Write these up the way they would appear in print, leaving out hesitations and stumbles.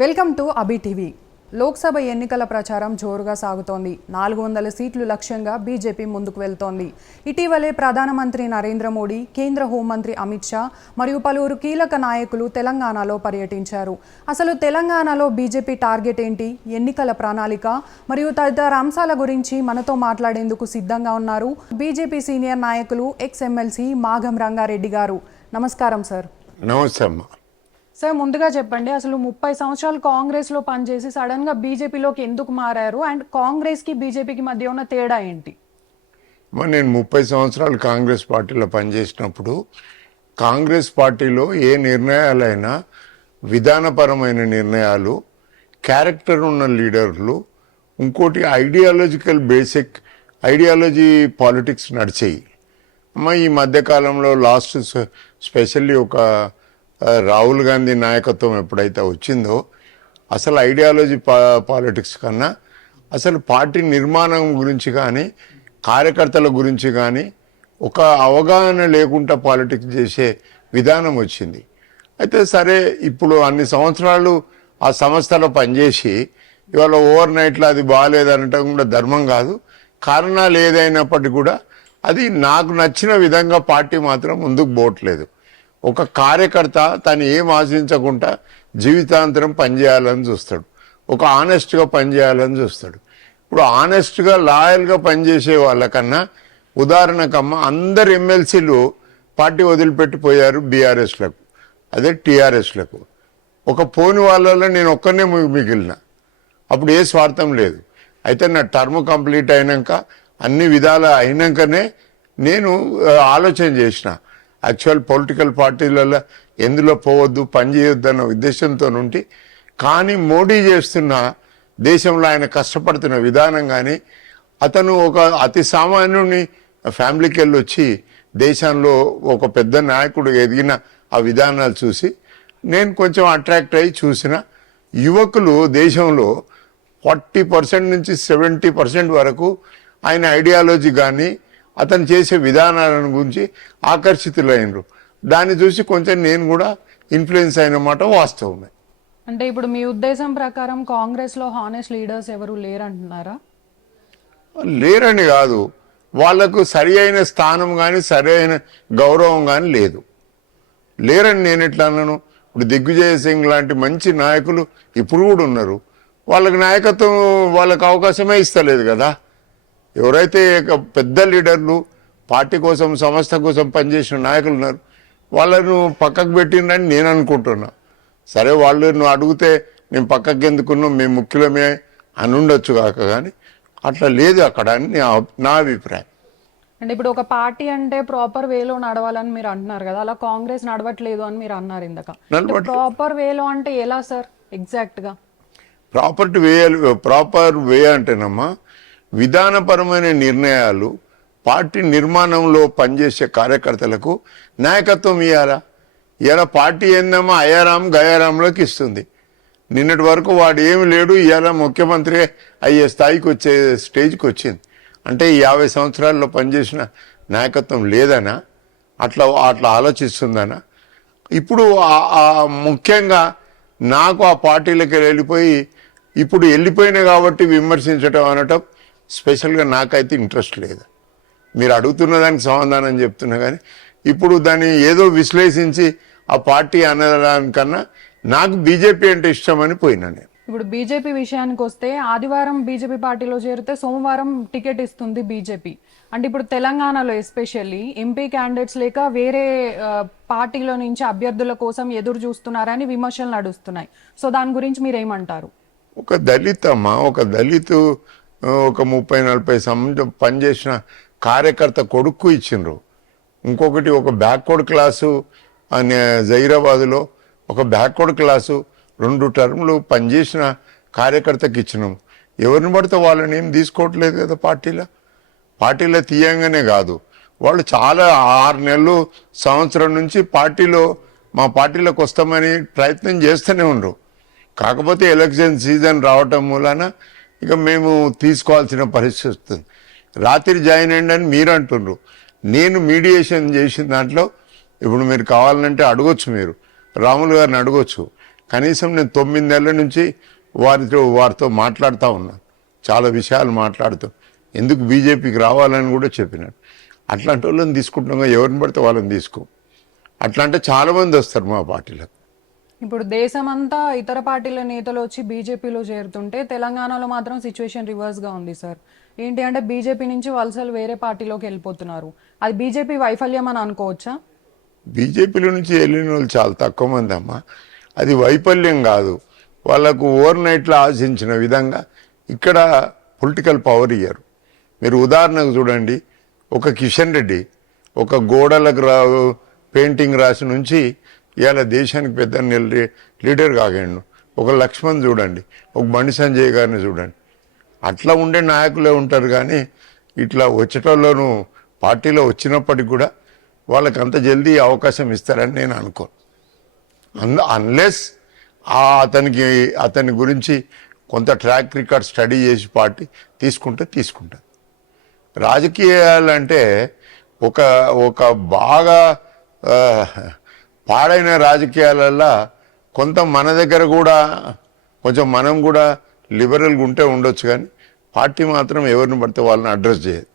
Welcome to అబీ TV. Lok Sabha ఎన్నికల ప్రచారం జోరుగా సాగుతోంది. 400 సీట్లు లక్ష్యంగా బీజేపీ ముందుకు వెళ్తోంది. ఇటీవలే ప్రధానమంత్రి నరేంద్ర మోడీ, కేంద్ర హోంమంత్రి అమిత్ షా మరియు పలువురు కీలక నాయకులు తెలంగాణలో పర్యటించారు. అసలు తెలంగాణలో బీజేపీ టార్గెట్ ఏంటి, ఎన్నికల ప్రణాళిక మరియు తదితర అంశాల గురించి మనతో మాట్లాడేందుకు సిద్ధంగా ఉన్నారు బీజేపీ సీనియర్ నాయకులు ఎక్స్-ఎమ్మెల్సీ మాఘం రంగారెడ్డి గారు. నమస్కారం సార్. నమస్తే అమ్మ. సార్, ముందుగా చెప్పండి, అసలు 30 సంవత్సరాలు కాంగ్రెస్లో పనిచేసి సడన్గా బీజేపీలోకి ఎందుకు మారారు అండ్ కాంగ్రెస్కి బీజేపీకి మధ్య ఉన్న తేడా ఏంటి? నేను 30 సంవత్సరాలు కాంగ్రెస్ పార్టీలో పనిచేసినప్పుడు కాంగ్రెస్ పార్టీలో ఏ నిర్ణయాలైనా విధానపరమైన నిర్ణయాలు, క్యారెక్టర్ ఉన్న లీడర్లు, ఇంకోటి ఐడియాలజికల్ బేసిక్ ఐడియాలజీ పాలిటిక్స్ నడిచేయి. అమ్మ, ఈ మధ్యకాలంలో లాస్ట్ స్పెషల్లీ ఒక రాహుల్ గాంధీ నాయకత్వం ఎప్పుడైతే వచ్చిందో అసలు ఐడియాలజీ పాలిటిక్స్ కన్నా అసలు పార్టీ నిర్మాణం గురించి కానీ కార్యకర్తల గురించి కానీ ఒక అవగాహన లేకుండా పాలిటిక్స్ చేసే విధానం వచ్చింది. అయితే సరే, ఇప్పుడు అన్ని సంవత్సరాలు ఆ సంస్థలో పనిచేసి ఇవాళ ఓవర్ నైట్లో అది బాగాలేదనటం కూడా ధర్మం కాదు. కారణాలు ఏదైనప్పటికీ కూడా అది నాకు నచ్చిన విధంగా పార్టీ మాత్రం ముందుకు పోవట్లేదు. ఒక కార్యకర్త తను ఏం ఆశించకుండా జీవితాంతరం పనిచేయాలని చూస్తాడు, ఒక ఆనెస్ట్గా పనిచేయాలని చూస్తాడు. ఇప్పుడు ఆనెస్ట్గా లాయల్గా పనిచేసే వాళ్ళకన్నా ఉదాహరణకమ్మ అందరు ఎమ్మెల్సీలు పార్టీ వదిలిపెట్టిపోయారు బీఆర్ఎస్లకు, అదే టీఆర్ఎస్లకు. ఒక పోని వాళ్ళలో నేను ఒక్కనే మిగిలిన. అప్పుడు ఏ స్వార్థం లేదు. అయితే నా టర్మ్ కంప్లీట్ అయినాక అన్ని విధాలు అయినాకనే నేను ఆలోచన చేసిన యాక్చువల్ పొలిటికల్ పార్టీలలో ఎందులో పోవద్దు, పని చేయొద్దు అన్న ఉద్దేశంతో ఉండి. కానీ మోడీ చేస్తున్న దేశంలో ఆయన కష్టపడుతున్న విధానం కానీ, అతను ఒక అతి సామాన్యుని ఫ్యామిలీకి వెళ్ళి వచ్చి దేశంలో ఒక పెద్ద నాయకుడు ఎదిగిన ఆ విధానాలు చూసి నేను కొంచెం అట్రాక్ట్ అయ్యి చూసిన. యువకులు దేశంలో 40% నుంచి 70% వరకు ఆయన ఐడియాలజీ కానీ అతను చేసే విధానాలను గురించి ఆకర్షితులైనరు. దాన్ని చూసి కొంచెం నేను కూడా ఇన్ఫ్లుయెన్స్ అయిన మాట వాస్తవమే. అంటే ఇప్పుడు మీ ఉద్దేశం ప్రకారం కాంగ్రెస్లో హానెస్ట్ లీడర్స్ ఎవరు లేరంటున్నారా? లేరని కాదు, వాళ్లకు సరి అయిన స్థానం కానీ సరి అయిన గౌరవం కానీ లేదు. లేరని నేను ఎట్లా అన్నాను? ఇప్పుడు దిగ్విజయ్ సింగ్ లాంటి మంచి నాయకులు ఇప్పుడు కూడా ఉన్నారు. వాళ్ళకి నాయకత్వం వాళ్ళకి అవకాశమే ఇస్తలేదు కదా. ఎవరైతే పెద్ద లీడర్లు, పార్టీ కోసం సంస్థ కోసం పనిచేసిన నాయకులు ఉన్నారు, వాళ్ళను పక్కకు పెట్టిందని నేను అనుకుంటున్నా. సరే, వాళ్ళు నువ్వు అడిగితే నేను పక్కకి ఎందుకున్నావు, మేము ముఖ్యులమే అని ఉండొచ్చు కాక, కానీ అట్లా లేదు అక్కడ అని నా అభిప్రాయం. అంటే ఇప్పుడు ఒక పార్టీ అంటే ప్రాపర్ వేలో నడవాలని మీరు అంటున్నారు కదా, అలా కాంగ్రెస్ నడవట్లేదు అని మీరు అన్నారు ఇందాక. ప్రాపర్ వేలో అంటే ఎలా సార్ ఎగ్జాక్ట్ గా? ప్రాపర్ వే అంటేనమ్మా, విధానపరమైన నిర్ణయాలు, పార్టీ నిర్మాణంలో పనిచేసే కార్యకర్తలకు నాయకత్వం ఇవ్వాలా. ఇలా పార్టీ ఏందమ్మా అయారాం గయారాంలోకి ఇస్తుంది. నిన్నటి వరకు వాడు ఏమి లేడు, ఇవాళ ముఖ్యమంత్రి అయ్యే స్థాయికి వచ్చే స్టేజ్కి వచ్చింది. అంటే 50 సంవత్సరాల్లో పనిచేసిన నాయకత్వం లేదనా? అట్లా ఆలోచిస్తుందనా? ఇప్పుడు ముఖ్యంగా నాకు ఆ పార్టీలకి వెళ్ళిపోయి ఇప్పుడు వెళ్ళిపోయినా కాబట్టి విమర్శించటం అనటం స్పెషల్గా నాకైతే ఇంట్రెస్ట్ లేదు. మీరు అడుగుతున్న దానికి సమాధానం చెప్తున్నా, కానీ ఇప్పుడు దాన్ని ఏదో విశ్లేషించి ఆ పార్టీ అనడానికన్నా నాకు బీజేపీ అంటే ఇష్టమని పోయినా నేను. ఇప్పుడు బీజేపీ విషయానికి వస్తే ఆదివారం బీజేపీ పార్టీలో చేరితే సోమవారం టికెట్ ఇస్తుంది బీజేపీ. అంటే ఇప్పుడు తెలంగాణలో ఎస్పెషల్లీ ఎంపీ క్యాండిడేట్స్ లేక వేరే పార్టీలో నుంచి అభ్యర్థుల కోసం ఎదురు చూస్తున్నారని విమర్శలు నడుస్తున్నాయి. సో దాని గురించి మీరేమంటారు? ఒక దళిత్ ఒక 30-40 సంవత్సరం పనిచేసిన కార్యకర్త కొడుకు ఇచ్చిండ్రు. ఇంకొకటి ఒక బ్యాక్వర్డ్ క్లాసు అనే జైరాబాదులో ఒక బ్యాక్వర్డ్ క్లాసు 2 టర్ములు పనిచేసిన కార్యకర్తకి ఇచ్చినాం. ఎవరిని పడితే వాళ్ళని ఏం తీసుకోవట్లేదు కదా పార్టీలో తీయంగానే కాదు, వాళ్ళు చాలా 6 నెలలు సంవత్సరం నుంచి మా పార్టీలోకి వస్తామని ప్రయత్నం చేస్తూనే ఉండరు. కాకపోతే ఎలక్షన్ సీజన్ రావటం మూలాన ఇక మేము తీసుకోవాల్సిన పరిస్థితి వస్తుంది. రాత్రి జాయిన్ అయ్యండి అని మీరు అంటున్నారు. నేను మీడియేషన్ చేసిన దాంట్లో ఇప్పుడు మీరు కావాలంటే అడగొచ్చు, మీరు రాములు గారిని అడగొచ్చు. కనీసం నేను 9 నెలల నుంచి వారితో మాట్లాడుతూ ఉన్నాను, చాలా విషయాలు మాట్లాడుతూ ఎందుకు బీజేపీకి రావాలని కూడా చెప్పినాడు. అట్లాంటి వాళ్ళని తీసుకుంటున్నాం, ఎవరిని పడితే వాళ్ళని తీసుకో. అట్లా అంటే చాలామంది వస్తారు మా పార్టీలకు. ఇప్పుడు దేశమంతా ఇతర పార్టీల నేతలు వచ్చి బీజేపీలో చేరుతుంటే తెలంగాణలో మాత్రం సిచ్యువేషన్ రివర్స్గా ఉంది సార్. ఏంటి అంటే బీజేపీ నుంచి వలసలు వేరే పార్టీలోకి వెళ్ళిపోతున్నారు. అది బీజేపీ వైఫల్యం అని అనుకోవచ్చా? బీజేపీలో నుంచి వెళ్ళిన వాళ్ళు చాలా తక్కువ మంది అమ్మా. అది వైఫల్యం కాదు, వాళ్ళకు ఓవర్ నైట్లో ఆశించిన విధంగా ఇక్కడ పొలిటికల్ పవర్ ఇయ్యరు. మీరు ఉదాహరణకు చూడండి, ఒక కిషన్ రెడ్డి ఒక గోడలకు పెయింటింగ్ రాసి నుంచి ఇవాళ దేశానికి పెద్ద లీడర్ కాగండు. ఒక లక్ష్మణ్ చూడండి, ఒక బండి సంజయ్ గారిని చూడండి. అట్లా ఉండే నాయకులే ఉంటారు, కానీ ఇట్లా వచ్చేటోళ్ళను పార్టీలో వచ్చినప్పటికి కూడా వాళ్ళకి అంత జల్దీ అవకాశం ఇస్తారని నేను అనుకోను. అన్లెస్ అతని గురించి కొంత ట్రాక్ రికార్డ్ స్టడీ చేసి పార్టీ తీసుకుంటుంది. రాజకీయాలంటే ఒక బాగా పాడైన రాజకీయాలల్లో కొంత మన దగ్గర కూడా కొంచెం మనం కూడా లిబరల్గా ఉంటే ఉండొచ్చు, కానీ పార్టీ మాత్రం ఎవరిని పడితే వాళ్ళని అడ్రస్ చేయదు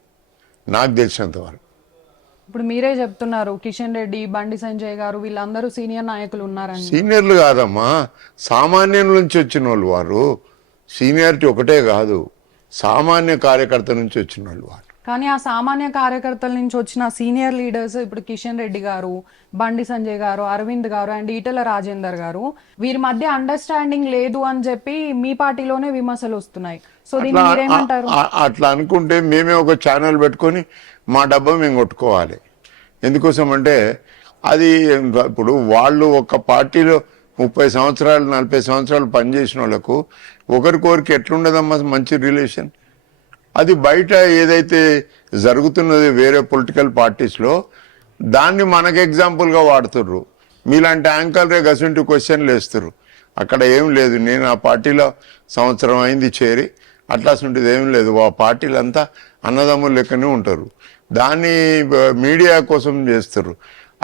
నాకు తెలిసినంత వరకు. ఇప్పుడు మీరే చెప్తున్నారు కిషన్ రెడ్డి, బండి సంజయ్ గారు వీళ్ళందరూ సీనియర్ నాయకులు ఉన్నారని. సీనియర్లు కాదమ్మా, సామాన్యం నుంచి వచ్చిన వాళ్ళు వారు. సీనియారిటీ ఒకటే కాదు, సామాన్య కార్యకర్త నుంచి వచ్చిన వాళ్ళు వారు. కానీ ఆ సామాన్య కార్యకర్తల నుంచి వచ్చిన సీనియర్ లీడర్స్ ఇప్పుడు కిషన్ రెడ్డి గారు, బండి సంజయ్ గారు, అరవింద్ గారు అండ్ ఈటెల రాజేందర్ గారు, వీరి మధ్య అండర్స్టాండింగ్ లేదు అని చెప్పి మీ పార్టీలోనే విమర్శలు వస్తున్నాయి. సో దీన్ని మీరేమంటారు? అట్లా అనుకుంటే మేమే ఒక ఛానల్ పెట్టుకొని మా డబ్బా మేము కొట్టుకోవాలి. ఎందుకోసం అంటే అది ఇప్పుడు వాళ్ళు ఒక పార్టీలో 30 సంవత్సరాలు 40 సంవత్సరాలు పనిచేసిన వాళ్ళకు ఒకరికొకరికి ఎట్లుండదమ్మా మంచి రిలేషన్. అది బయట ఏదైతే జరుగుతున్నది వేరే పొలిటికల్ పార్టీస్లో దాన్ని మనకు ఎగ్జాంపుల్గా వాడుతుర్రు. మీలాంటి యాంకర్లే గసంటి క్వశ్చన్లు వేస్తుర్రు. అక్కడ ఏం లేదు, నేను ఆ పార్టీలో సంవత్సరం అయింది చేరి అట్లాంటిది ఏం లేదు. ఆ పార్టీలంతా అన్నదమ్ముల లెక్కనే ఉంటారు, దాన్ని మీడియా కోసం చేస్తారు.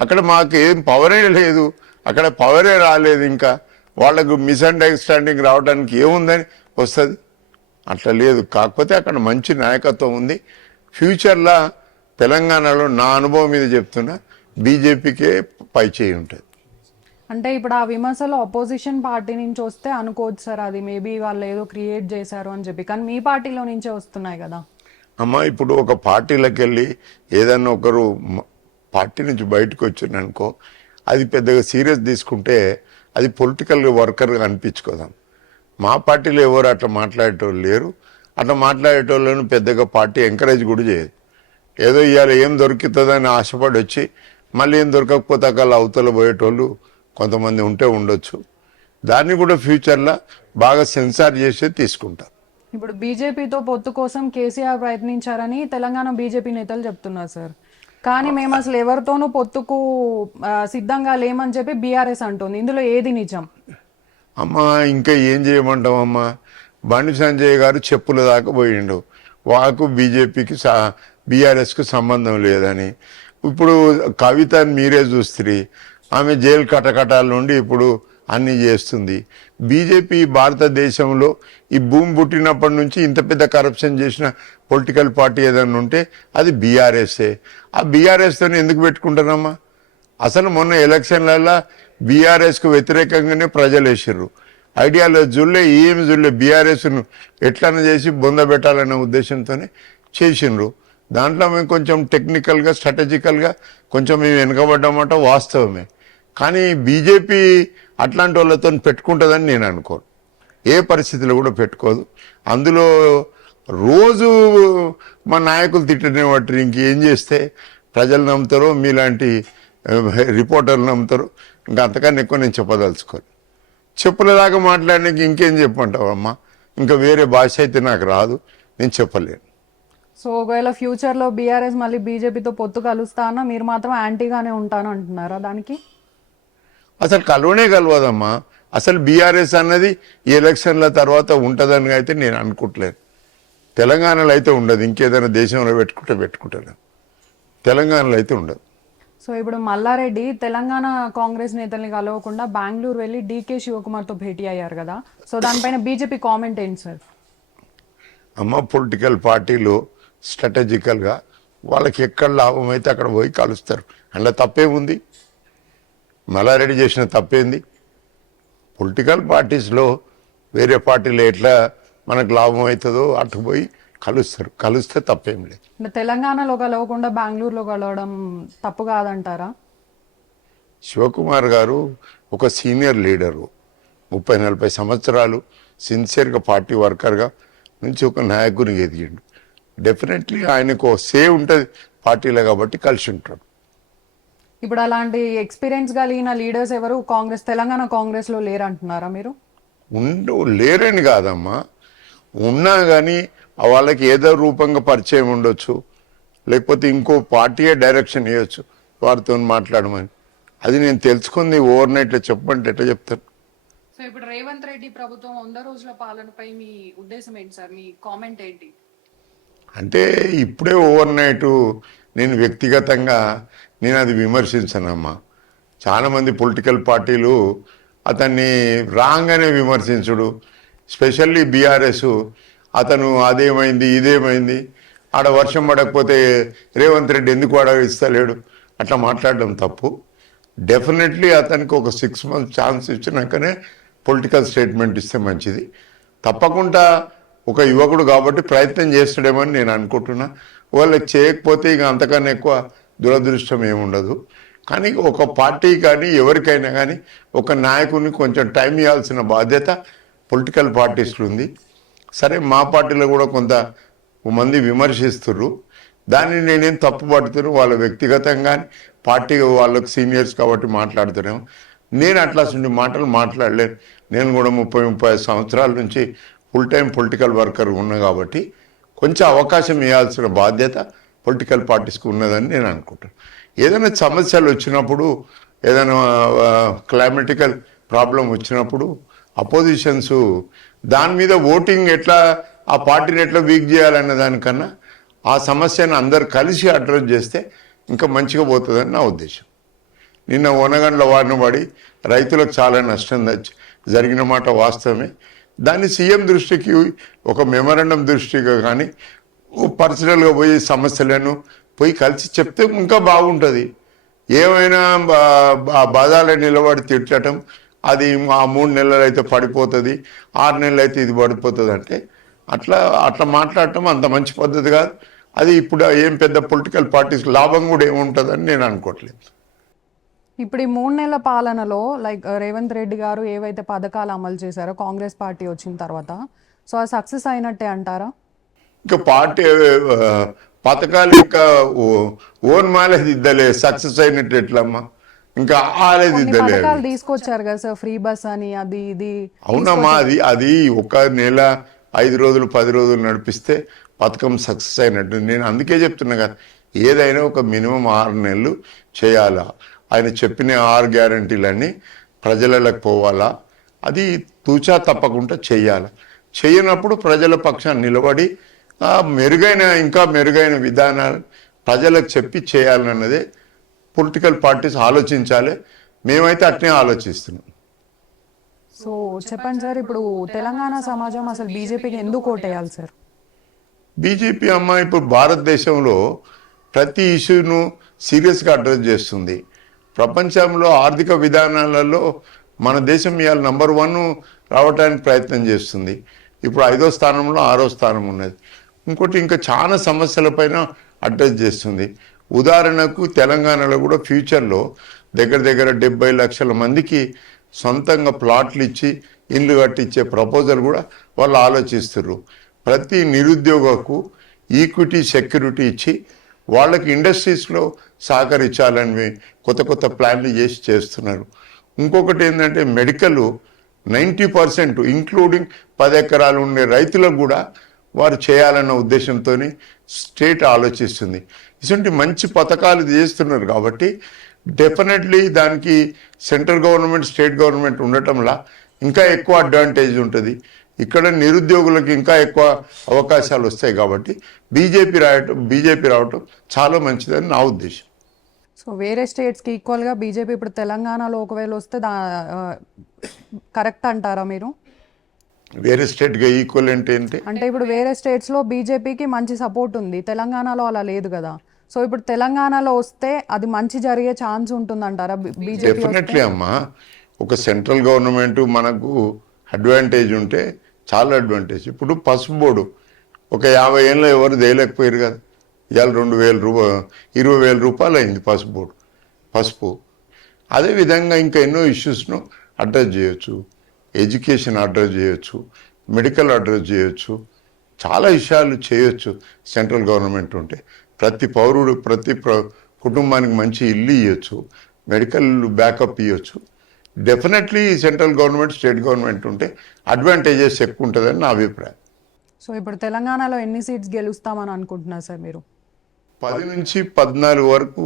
అక్కడ మాకు ఏం పవరే లేదు, అక్కడ పవరే రాలేదు. ఇంకా వాళ్ళకు మిస్అండర్స్టాండింగ్ రావడానికి ఏముందని వస్తుంది, అట్లా లేదు. కాకపోతే అక్కడ మంచి నాయకత్వం ఉంది. ఫ్యూచర్లో తెలంగాణలో నా అనుభవం మీద చెప్తున్నా బీజేపీకే పై చేయి ఉంటుంది. అంటే ఇప్పుడు ఆ విమర్శలు అపోజిషన్ పార్టీ నుంచి వస్తే అనుకోవచ్చు సార్, అది మేబీ వాళ్ళు ఏదో క్రియేట్ చేశారు అని చెప్పి, కానీ మీ పార్టీలో నుంచే వస్తున్నాయి కదా అమ్మ. ఇప్పుడు ఒక పార్టీలకు వెళ్ళి ఏదన్నా ఒకరు పార్టీ నుంచి బయటకు వచ్చిందనుకో, అది పెద్దగా సీరియస్ తీసుకుంటే అది పొలిటికల్ వర్కర్గా అనిపించుకోదాం. మా పార్టీలో ఎవరు అట్లా మాట్లాడేటోళ్ళు లేరు. అట్లా మాట్లాడేటోళ్ళను పెద్దగా పార్టీ ఎంకరేజ్ కూడా చేయదు. ఏదో ఇవాళ ఏం దొరుకుతుందని ఆశపడి వచ్చి మళ్ళీ ఏం దొరకకపోతే అక్కడ అవతల పోయేటోళ్ళు కొంతమంది ఉంటే ఉండొచ్చు. దాన్ని కూడా ఫ్యూచర్లో బాగా సెన్సార్ చేసి తీసుకుంటారు. ఇప్పుడు బీజేపీతో పొత్తు కోసం కేసీఆర్ ప్రయత్నించారని తెలంగాణ బీజేపీ నేతలు చెప్తున్నారు సార్. కానీ మేము అసలు ఎవరితోనూ పొత్తుకు సిద్ధంగా లేమని చెప్పి బీఆర్ఎస్ అంటుంది. ఇందులో ఏది నిజం? అమ్మా ఇంకా ఏం చేయమంటామమ్మా, బండి సంజయ్ గారు చెప్పుల దాకా పోయిండు. వాకు బీజేపీకి బీఆర్ఎస్కు సంబంధం లేదని. ఇప్పుడు కవితని మీరే చూస్తుంది, ఆమె జైలు కటకటాల నుండి ఇప్పుడు అన్నీ చేస్తుంది. బీజేపీ భారతదేశంలో ఈ భూమి పుట్టినప్పటి నుంచి ఇంత పెద్ద కరప్షన్ చేసిన పొలిటికల్ పార్టీ ఏదైనా ఉంటే అది బీఆర్ఎస్ఏ. ఆ బీఆర్ఎస్తో ఎందుకు పెట్టుకుంటారమ్మా? అసలు మొన్న ఎలక్షన్లలో బీఆర్ఎస్కు వ్యతిరేకంగానే ప్రజలు వేసారు. ఐడియాలజీ జుల్లే ఏమి జుల్లే బీఆర్ఎస్ను ఎట్లన్నా చేసి బొంద పెట్టాలనే ఉద్దేశంతోనే చేసిండ్రు. దాంట్లో మేము కొంచెం టెక్నికల్గా స్ట్రాటజికల్గా కొంచెం మేము వెనుకబడ్డామాట వాస్తవమే. కానీ బీజేపీ అట్లాంటి వాళ్ళతో పెట్టుకుంటుందని నేను అనుకోను, ఏ పరిస్థితిలో కూడా పెట్టుకోదు. అందులో రోజు మా నాయకులు తిట్టనే వాటి ఇంకేం చేస్తే ప్రజలు నమ్ముతారో మీలాంటి రిపోర్టర్లు నమ్ముతారు. ఇంకా అంతకన్నా ఎక్కువ నేను చెప్పదలుచుకోను. చెప్పులదాకా మాట్లాడడానికి ఇంకేం చెప్పమంటావమ్మా? ఇంకా వేరే భాష అయితే నాకు రాదు, నేను చెప్పలేను. సో ఒకవేళ ఫ్యూచర్లో బీఆర్ఎస్ మళ్ళీ బీజేపీతో పొత్తు కలుస్తానా, మీరు మాత్రం యాంటీగానే ఉంటాను అంటున్నారా? దానికి అసలు కలవనే కలవదమ్మా. అసలు బీఆర్ఎస్ అన్నది ఈ ఎలక్షన్ల తర్వాత ఉంటుందని అయితే నేను అనుకుంటలేను. తెలంగాణలో అయితే ఉండదు, ఇంకేదైనా దేశంలో పెట్టుకుంటాను, తెలంగాణలో అయితే ఉండదు. సో ఇప్పుడు మల్లారెడ్డి తెలంగాణ కాంగ్రెస్ నేతల్ని కలవకుండా బెంగళూరు వెళ్ళి డీకే శివకుమార్తో భేటీ అయ్యారు కదా, సో దానిపైన బీజేపీ కామెంట్ ఏంటి సార్? అమ్మ పొలిటికల్ పార్టీలు స్ట్రాటజికల్గా వాళ్ళకి ఎక్కడ లాభం అయితే అక్కడ పోయి కలుస్తారు. అందులో తప్పేముంది? మల్లారెడ్డి చేసిన తప్పేంది? పొలిటికల్ పార్టీస్లో వేరే పార్టీలు ఎట్లా మనకు లాభం అవుతుందో అటు పోయి కలుస్తారు. కలిస్తే తప్పేం లేదు. అంటే తెలంగాణలో కలవకుండా బెంగళూరులో కలవడం తప్పు కాదంటారా? శివకుమార్ గారు ఒక సీనియర్ లీడరు, 30-40 సంవత్సరాలు సిన్సియర్గా పార్టీ వర్కర్గా నుంచి ఒక నాయకునికి ఎదిగిండు. డెఫినెట్లీ ఆయనకు సే ఉంటుంది పార్టీలో కాబట్టి కలిసి ఉంటాడు. ఇప్పుడు అలాంటి ఎక్స్పీరియన్స్ కలిగిన లీడర్స్ ఎవరు తెలంగాణ కాంగ్రెస్లో లేరంటున్నారా మీరు? లేరని కాదమ్మా, ఉన్నా కానీ వాళ్ళకి ఏదో రూపంగా పరిచయం ఉండొచ్చు, లేకపోతే ఇంకో పార్టీయే డైరెక్షన్ ఇవ్వచ్చు వారితో మాట్లాడమని. అది నేను తెలుసుకుంది ఓవర్ నైట్లో చెప్పమంటే ఎట్లా చెప్తాను? సో ఇప్పుడు రేవంత్ రెడ్డి ప్రభుత్వం 100 రోజుల పాలనపై మీ ఉద్దేశం ఏంటి సార్? మీ కామెంట్ ఏంటి? అంటే ఇప్పుడే ఓవర్ నైట్ నేను వ్యక్తిగతంగా నేను అది విమర్శించనమ్మా. చాలామంది పొలిటికల్ పార్టీలు అతన్ని రాంగానే విమర్శించుడు, స్పెషల్లీ బీఆర్ఎస్ అతను అదేమైంది ఇదేమైంది, ఆడ వర్షం పడకపోతే రేవంత్ రెడ్డి ఎందుకు ఇస్తలేడు అట్లా మాట్లాడడం తప్పు. డెఫినెట్లీ అతనికి ఒక 6 months ఛాన్స్ ఇచ్చినాకనే పొలిటికల్ స్టేట్మెంట్ ఇస్తే మంచిది. తప్పకుండా ఒక యువకుడు కాబట్టి ప్రయత్నం చేస్తాడేమని నేను అనుకుంటున్నా. వాళ్ళకి చేయకపోతే ఇక అంతకన్నా ఎక్కువ దురదృష్టం ఏముండదు. కానీ ఒక పార్టీ కానీ ఎవరికైనా కానీ ఒక నాయకుడిని కొంచెం టైం ఇవ్వాల్సిన బాధ్యత పొలిటికల్ పార్టీస్లో ఉంది. సరే, మా పార్టీలో కూడా కొంత మంది విమర్శిస్తున్నారు, దాన్ని నేనేం తప్పు పడుతున్నాను. వాళ్ళ వ్యక్తిగతంగా పార్టీ వాళ్ళకు సీనియర్స్ కాబట్టి మాట్లాడుతున్నాము. నేను అట్లాంటి మాటలు మాట్లాడలేను. నేను కూడా 30-35 సంవత్సరాల నుంచి ఫుల్ టైం పొలిటికల్ వర్కర్ ఉన్నా కాబట్టి కొంచెం అవకాశం ఇవ్వాల్సిన బాధ్యత పొలిటికల్ పార్టీస్కి ఉన్నదని నేను అనుకుంటాను. ఏదైనా సమస్యలు వచ్చినప్పుడు, ఏదైనా క్లైమాటికల్ ప్రాబ్లం వచ్చినప్పుడు అపోజిషన్స్ దాని మీద ఓటింగ్ ఎట్లా ఆ పార్టీని ఎట్లా వీక్ చేయాలన్న దానికన్నా ఆ సమస్యను అందరు కలిసి అడ్రస్ చేస్తే ఇంకా మంచిగా పోతుందని నా ఉద్దేశం. నిన్న ఓనగండ్ల వారిన పడి రైతులకు చాలా నష్టం జరిగిన మాట వాస్తవమే. దాన్ని సీఎం దృష్టికి ఒక మెమరాండం దృష్టిగా కానీ పర్సనల్గా పోయి సమస్యలను పోయి కలిసి చెప్తే ఇంకా బాగుంటుంది. ఏమైనా బాధాలు నిలబడి తిట్టడం, అది ఆ 3 నెలలు అయితే పడిపోతుంది, 6 నెలలు అయితే ఇది పడిపోతుంది అంటే అట్లా మాట్లాడటం అంత మంచి పద్ధతి కాదు. అది ఇప్పుడు ఏం పెద్ద పొలిటికల్ పార్టీస్ లాభం కూడా ఏముంటుందని నేను అనుకోవట్లేదు. ఇప్పుడు ఈ 3 నెలల పాలనలో రేవంత్ రెడ్డి గారు ఏవైతే పథకాలు అమలు చేశారో కాంగ్రెస్ పార్టీ వచ్చిన తర్వాత, సో అది సక్సెస్ అయినట్టే అంటారా? ఇంకా పార్టీ పథకాలు ఇంకా ఓన్ మాలేదు ఇద్దలే, సక్సెస్ అయినట్టు ఎట్లమ్మా? ఇంకా ఆలేదు ఇద్దలే. పథకాలు తీసుకొచ్చారు కదా సార్, ఫ్రీ బస్ అని అది ఇది. అవునమ్మా, అది ఒక నెల 5 రోజులు 10 రోజులు నడిపిస్తే పథకం సక్సెస్ అయినట్టు. నేను అందుకే చెప్తున్నా కదా, ఏదైనా ఒక మినిమం 6 నెలలు చేయాలా. ఆయన చెప్పిన 6 గ్యారంటీలన్నీ ప్రజలకు పోవాలా. అది తూచా తప్పకుండా చేయాలి. చేయనప్పుడు ప్రజల పక్షాన్ని నిలబడి ఇంకా మెరుగైన విధానాలు ప్రజలకు చెప్పి చేయాలన్నదే పొలిటికల్ పార్టీస్ ఆలోచించాలి. మేమైతే అట్నే ఆలోచిస్తున్నాం. సో చెప్పండి సార్, ఇప్పుడు తెలంగాణ సమాజం అసలు బీజేపీకి ఎందుకు ఓటేయాలి సార్? బీజేపీ ఇప్పుడు భారతదేశంలో ప్రతి ఇష్యూను సీరియస్గా అడ్రస్ చేస్తుంది. ప్రపంచంలో ఆర్థిక విధానాలలో మన దేశం ఇవాళ నంబర్ 1 రావడానికి ప్రయత్నం చేస్తుంది. ఇప్పుడు 5వ స్థానంలో 6వ స్థానం ఉన్నది. ఇంకోటి ఇంకా చాలా సమస్యలపైన అడ్రస్ చేస్తుంది. ఉదాహరణకు తెలంగాణలో కూడా ఫ్యూచర్లో దగ్గర 70 లక్షల మందికి సొంతంగా ప్లాట్లు ఇచ్చి ఇల్లు కట్టించే ప్రపోజల్ కూడా వాళ్ళు ఆలోచిస్తున్నారు. ప్రతి నిరుద్యోగకు ఈక్విటీ సెక్యూరిటీ ఇచ్చి వాళ్ళకి ఇండస్ట్రీస్లో సహకరించాలని కొత్త ప్లాన్లు చేస్తున్నారు. ఇంకొకటి ఏంటంటే మెడికల్ 90% ఇంక్లూడింగ్ 10 ఎకరాలు ఉండే రైతులకు కూడా వారు చేయాలన్న ఉద్దేశంతో స్టేట్ ఆలోచిస్తుంది. ఇటువంటి మంచి పథకాలు చేస్తున్నారు కాబట్టి డెఫినెట్లీ దానికి సెంట్రల్ గవర్నమెంట్ స్టేట్ గవర్నమెంట్ ఉండటంలా ఇంకా ఎక్కువ అడ్వాంటేజ్ ఉంటుంది. ఇక్కడ నిరుద్యోగులకు ఇంకా ఎక్కువ అవకాశాలు వస్తాయి కాబట్టి బీజేపీ రావటం చాలా మంచిదని నా ఉద్దేశం. సో సో వేరే స్టేట్స్కి ఈక్వల్గా బీజేపీ ఇప్పుడు తెలంగాణలో ఒకవేళ వస్తే కరెక్ట్ అంటారా మీరు? వేరే స్టేట్గా ఈక్వలెంట్ ఏంటి? అంటే ఇప్పుడు వేరే స్టేట్స్లో బీజేపీకి మంచి సపోర్ట్ ఉంది, తెలంగాణలో అలా లేదు కదా. సో ఇప్పుడు తెలంగాణలో వస్తే అది మంచి జరిగే ఛాన్స్ ఉంటుందంటారా బీజేపీ? డెఫినెట్లీ అమ్మా. ఒక సెంట్రల్ గవర్నమెంట్ మనకు అడ్వాంటేజ్ ఉంటే చాలా అడ్వాంటేజ్. ఇప్పుడు పసుపు బోర్డు ఒక 50 ఏళ్ళు ఎవరు తేలేకపోయారు కదా. ఇవాళ 20,000 రూపాయలు అయింది పసుపు బోర్డు, పసుపు. అదేవిధంగా ఇంకా ఎన్నో ఇష్యూస్ను అడ్రస్ చేయొచ్చు. ఎడ్యుకేషన్ అడ్రస్ చేయొచ్చు, మెడికల్ అడ్రస్ చేయొచ్చు, చాలా విషయాలు చేయొచ్చు సెంట్రల్ గవర్నమెంట్ ఉంటే. ప్రతి పౌరుడు కుటుంబానికి మంచి ఇల్లు ఇవ్వచ్చు, మెడికల్ బ్యాకప్ ఇవ్వచ్చు. Definitely central government state government ఉంటే అడ్వాంటేజెస్ ఎక్కువ ఉంటుందని నా అభిప్రాయం. సో ఇప్పుడు తెలంగాణలో ఎన్ని సీట్స్ గెలుస్తామని అనుకుంటున్నారు సార్ మీరు? 10 నుంచి 14 వరకు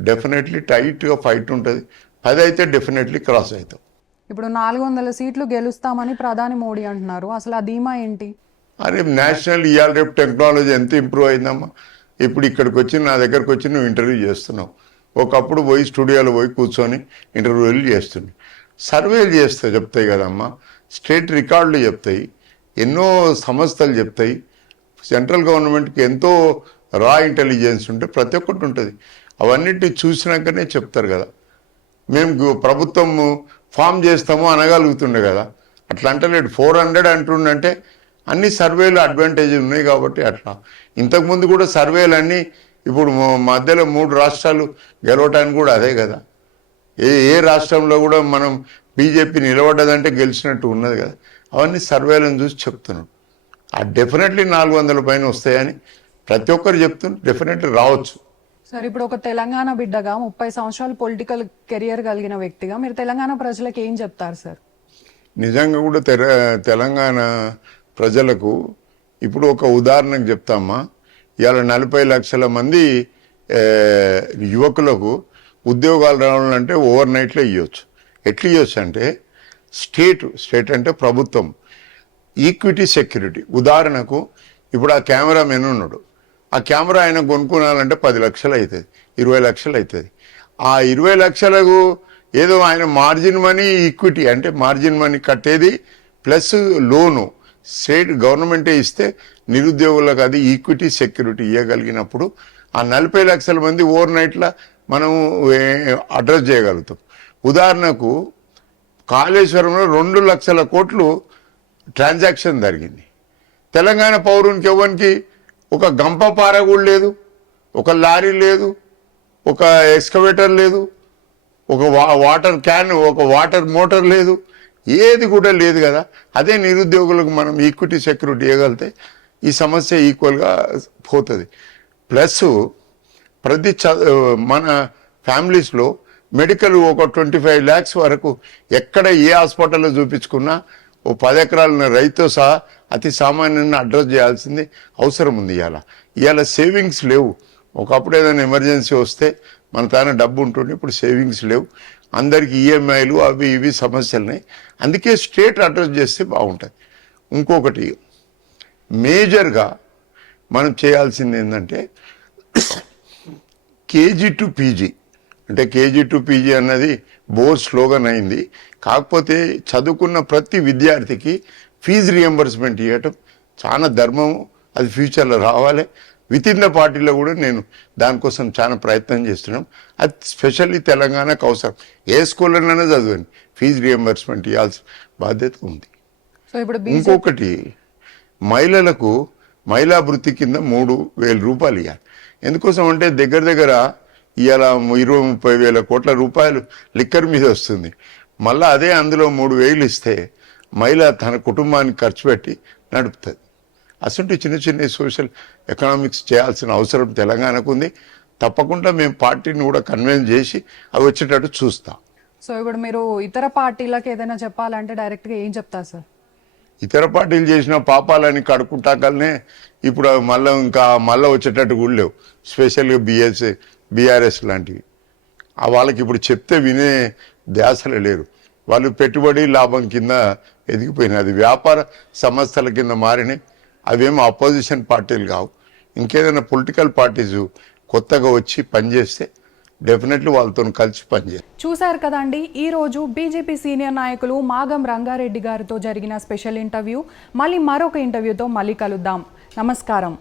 డెఫినెట్లీ టైట్గా ఫైట్ ఉంటుంది. 10 అయితే డెఫినెట్లీ క్రాస్ అవుతాం. ఇప్పుడు 400 సీట్లు గెలుస్తామని ప్రధాని మోడీ అంటున్నారు, అసలు ఆ ధీమా ఏంటి? అరే నేషనల్ ఇవాళ రేపు టెక్నాలజీ ఎంత ఇంప్రూవ్ అయిందమ్మా. ఇప్పుడు ఇక్కడికి వచ్చి నా దగ్గరకు వచ్చి నువ్వు ఇంటర్వ్యూ చేస్తున్నావు. ఒకప్పుడు పోయి స్టూడియోలో పోయి కూర్చొని ఇంటర్వ్యూలు చేస్తున్నావు. సర్వేలు చేస్తే చెప్తాయి కదమ్మా, స్టేట్ రికార్డులు చెప్తాయి, ఎన్నో సంస్థలు చెప్తాయి. సెంట్రల్ గవర్నమెంట్కి ఎంతో రా ఇంటెలిజెన్స్ ఉంటే ప్రతి ఒక్కటి ఉంటుంది. అవన్నిటిని చూసినాకనే చెప్తారు కదా. మేము ప్రభుత్వం ఫామ్ చేస్తాము అనగలుగుతుండే కదా. అట్లా అంటలేడు. 400 అంటుండంటే అన్ని సర్వేలు అడ్వాంటేజ్ ఉన్నాయి కాబట్టి అట్లా. ఇంతకుముందు కూడా సర్వేలు అన్నీ ఇప్పుడు మధ్యలో 3 రాష్ట్రాలు గెలవటానికి కూడా అదే కదా. ఏ రాష్ట్రంలో కూడా మనం బీజేపీ నిలబడ్డదంటే గెలిచినట్టు ఉన్నది కదా. అవన్నీ సర్వేలను చూసి చెప్తున్నాడు. డెఫినెట్లీ 400 పైన వస్తాయని ప్రతి ఒక్కరు చెప్తున్నారు. డెఫినెట్లీ రావచ్చు. సార్ ఇప్పుడు ఒక తెలంగాణ బిడ్డగా 30 సంవత్సరాలు పొలిటికల్ కెరియర్ కలిగిన వ్యక్తిగా మీరు తెలంగాణ ప్రజలకు ఏం చెప్తారు సార్? నిజంగా కూడా తెలంగాణ ప్రజలకు ఇప్పుడు ఒక ఉదాహరణకు చెప్తామా. ఇవాళ 40 లక్షల మంది యువకులకు ఉద్యోగాలు రావాలంటే ఓవర్ నైట్లో ఇవ్వచ్చు. ఎట్లా ఇవ్వచ్చు అంటే స్టేట్ అంటే ప్రభుత్వం ఈక్విటీ సెక్యూరిటీ. ఉదాహరణకు ఇప్పుడు ఆ కెమెరామెన్ ఉన్నాడు, ఆ కెమెరా ఆయన కొనుక్కోవాలంటే 10 లక్షలు అవుతుంది, 20 లక్షలు అవుతుంది. ఆ 20 లక్షలకు ఏదో ఆయన మార్జిన్ మనీ ఈక్విటీ అంటే మార్జిన్ మనీ కట్టేది ప్లస్ లోను స్టేట్ గవర్నమెంటే ఇస్తే నిరుద్యోగులకు అది ఈక్విటీ సెక్యూరిటీ ఇవ్వగలిగినప్పుడు ఆ 40 లక్షల మంది ఓవర్ నైట్లో మనం అడ్రస్ చేయగలుగుతాం. ఉదాహరణకు కాళేశ్వరంలో 2 లక్షల కోట్లు ట్రాన్సాక్షన్ జరిగింది. తెలంగాణ పౌరునికి ఎవరికి ఒక గంప పార కూడా లేదు, ఒక లారీ లేదు, ఒక ఎక్స్కవేటర్ లేదు, ఒక వాటర్ క్యాన్, ఒక వాటర్ మోటార్ లేదు, ఏది కూడా లేదు కదా. అదే నిరుద్యోగులకు మనం ఈక్విటీ సెక్యూరిటీ ఇవ్వగలిగితే ఈ సమస్య ఈక్వల్గా పోతుంది. ప్లస్ మన ఫ్యామిలీస్లో మెడికల్ ఒక 25 lakhs వరకు ఎక్కడ ఏ హాస్పిటల్లో చూపించుకున్నా ఓ 10 ఎకరాల రైతుతో సహా అతి సామాన్యాన్ని అడ్రస్ చేయాల్సింది అవసరం ఉంది. ఇవాళ సేవింగ్స్ లేవు. ఒకప్పుడు ఏదైనా ఎమర్జెన్సీ వస్తే మన తాన డబ్బు ఉంటుంది, ఇప్పుడు సేవింగ్స్ లేవు. అందరికీ ఈఎంఐలు అవి ఇవి సమస్యలున్నాయి. అందుకే స్టేట్ అడ్రస్ చేస్తే బాగుంటుంది. ఇంకొకటి మేజర్గా మనం చేయాల్సింది ఏంటంటే కేజీ టు పీజీ అంటే కేజీ టు పీజీ అన్నది బోర్డ్ స్లోగన్ అయింది. కాకపోతే చదువుకున్న ప్రతి విద్యార్థికి ఫీజు రియంబర్స్మెంట్ ఇవ్వటం చాలా ధర్మం. అది ఫ్యూచర్లో రావాలి. విత్ ఇన్ ద పార్టీలో కూడా నేను దానికోసం చాలా ప్రయత్నం చేస్తున్నాం. అది స్పెషల్లీ తెలంగాణకు అవసరం. ఏ స్కూల్లోనైనా చదవండి, ఫీజు రియంబర్స్మెంట్ ఇవ్వాల్సిన బాధ్యత ఉంది. ఇంకొకటి మహిళలకు మహిళా వృత్తి కింద 3,000 రూపాయలు ఇవ్వాలి. ఎందుకోసం అంటే దగ్గర ఇవాళ 20-30 వేల కోట్ల రూపాయలు లిక్కర్ మీద వస్తుంది. మళ్ళీ అదే అందులో 3,000 ఇస్తే మహిళ తన కుటుంబానికి ఖర్చు పెట్టి నడుపుతుంది. అసలు చిన్న సోషల్ ఎకనామిక్స్ చేయాల్సిన అవసరం తెలంగాణకు ఉంది. తప్పకుండా మేము పార్టీని కూడా కన్విన్స్ చేసి అవి వచ్చేటట్టు చూస్తాం. సో ఇప్పుడు మీరు ఇతర పార్టీలకు ఏదైనా చెప్పాలంటే డైరెక్ట్గా ఏం చెప్తారు సార్? ఇతర పార్టీలు చేసిన పాపాలని కడుక్కుంటాకనే ఇప్పుడు మళ్ళీ వచ్చేటట్టు కూడా లేవు. స్పెషల్గా బీఆర్ఎస్ లాంటివి వాళ్ళకి ఇప్పుడు చెప్తే వినే ధ్యాసలు లేరు. వాళ్ళు పెట్టుబడి లాభం కింద ఎదిగిపోయినాయి. అది వ్యాపార సంస్థల కింద మారినాయి. అవేమో అపోజిషన్ పార్టీలు కావు. ఇంకేదైనా పొలిటికల్ పార్టీస్ కొత్తగా వచ్చి పనిచేస్తే డెఫినెట్లీ వాళ్ళతో కలిసి పనిచేయాలి. చూశారు కదండి, ఈరోజు బీజేపీ సీనియర్ నాయకులు మాగం రంగారెడ్డి గారితో జరిగిన స్పెషల్ ఇంటర్వ్యూ. మళ్ళీ మరొక ఇంటర్వ్యూతో మళ్ళీ కలుద్దాం. నమస్కారం.